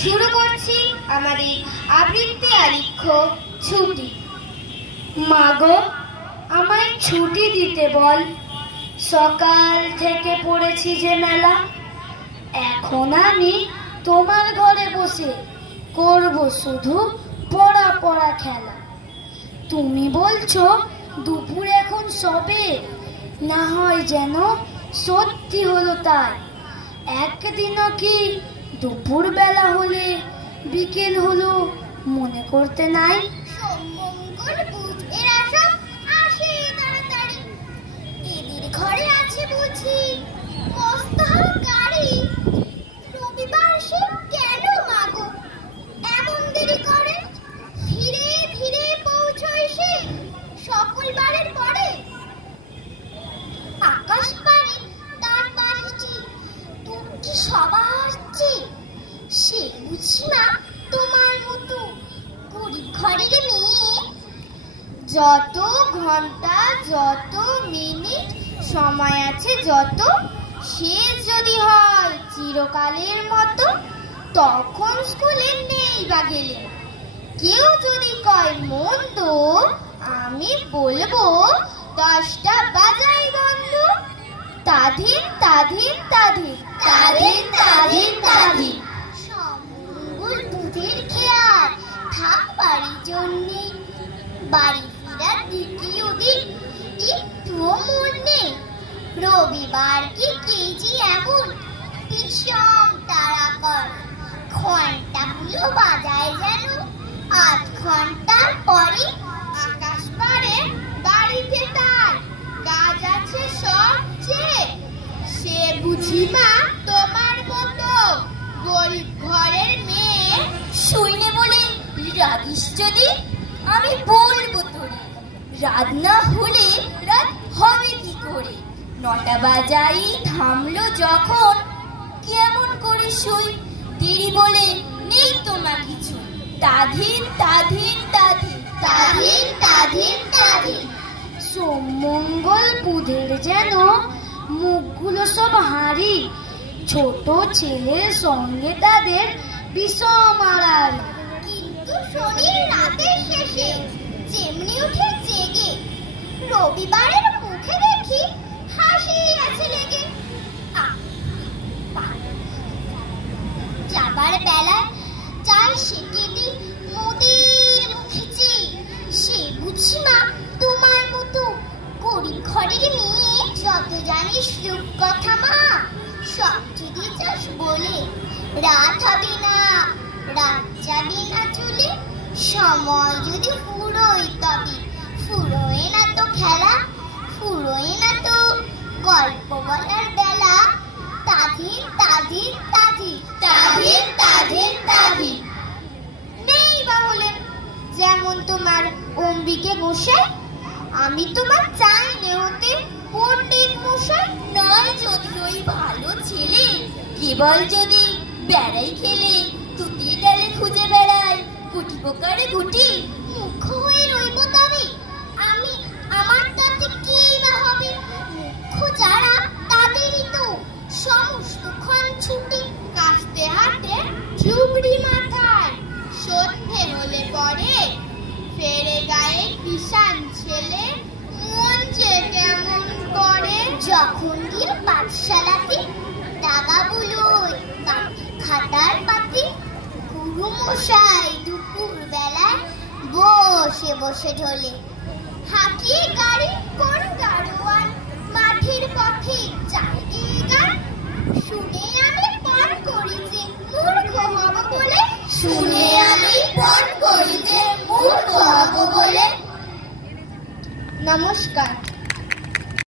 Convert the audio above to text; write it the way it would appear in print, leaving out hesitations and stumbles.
শুরু করছি আমাদের আবৃত্তি আলিখ্য ছুটি। মাগো, আমায় ছুটি দিতে বল। সকাল থেকে পড়েছি যে মেলা, এখন আমি তোমার ঘরে বসে করব শুধু পড়া পড়া খেলা। তুমি বলছো দুপুর এখন সবে, না হয় যেন সত্যি হলো তাই। একদিনও কি দুপুর বেলা হলে বিকেল হলো মনে করতে নাই? মঙ্গল বুধ এরা সব আসে তাড়াতাড়ি, এদের ঘরে আছে বুঝি মস্তার গাড়ি। রবিবার সে কেন মাগো এমন দেরি করে? ধীরে ধীরে পৌঁছয় সে সকল বারের পরে। আকাশ পানে তার বাড়িটি দুটি সবার চেয়ে, সে বুঝি না তোমার মতো গরিব ঘরের মেয়ে। যত ঘন্টা যত মিনিট সময় আছে যত, সে যদি হয় চিরকালের মতো, তখন স্কুলে নেই বা গেলে। কেউ যদি কয় মন্দ, আমি বলবো 10টা বাজাই বন্ধ। তাধিন তাধিন তাধিন তাধিন তাধিন তাধিন সমঙ্গল বুধের খেয়াল থাক বাড়ির জন্যে। বাড়ি ফেরার দ্বিতীয় দিন একটুও মন নেই। রবিবার কি কেজি এমন বিষম তারা কর, ঘন্টাগুলো বাজায় যেন 8 ঘন্টার পরে। আকাশ পারে বাড়িতে তার কাজ আছে সবচেয়ে, সে বুঝি মা তোমার মতো গরিব ঘরের মেয়ে। শুইনে বলে রাগিস যদি, আমি বলবো তোরে, রাত না হলে রাত হবে কি করে? 9টা বাজাই থামলো যখন, কেমন করে শুই? দেরি বলে নেই তোমার কিছু, তাধিন তাধিন তাধিন তাধিন তাধিন তাধিন সোমঙ্গল বুধের যেন মুখগুলো সব হাঁড়ি। ছোট ছেলের সঙ্গে তাদের বিষম আড়াল। কিন্তু শনির রাতের শেষে যেমনি উঠে জেগে, রবিবারের মুখে দেখি হাসি আছে লেগে। যাবার বেলায় চাল সেকে দি মোদের মুখে চেয়ে, সে বুঝি মা তোমার মতো গরিব ঘরের মেয়ে। যত জানিস রূপকথা মা, সব যদি চাস বলে, রাত হবে না রাত যাবে না চলে। সময় যদি ফুরোয় তবে ফুরোয় না তো খেলা, ফুরোয় না তো গল্প বলার বেলা। তাধিন তাধিন তাধিন তাধিন তাধিন তাধিন নেই বা হলেন যেমন তোমার অম্বিকে গোসাই। আমি তোমার চাই নেহতে পণ্ডিত মশাই। নয় যদি ওই ভালো ছেলে, কেবল যদি বেড়াই খেলে, তুতির ডালে খুঁজে বেড়ায় গুটি পোকারে গুটি। মুখ হয়ে রইব তবে আমি, আমার তাতে কেই বা হবে? মুখ্য যারা তাদেরই তো সমস্তক্ষণ ছুটি। কাস্তে হাতে চুবড়ি মাথায়, সন্ধে হলে পরে ফেরে গায়ে কিষান ছেলে। মন যে কেমন করে যখন গিয়ে পাঠশালাতে দাগা বুলোয় খাতার পাতি। গুরু মশাই দুপুর বেলায় বসে বসে ঢোলে, হাঁকিয়ে গাড়ি কোন গাড়োয়ান মাঠের পথে চালিয়ে গান। শুনে আমি পণ করি যে মূর্খ হব বলে, শুনে আমি পণ করি যে মূর্খ হব বলে। নমস্কার।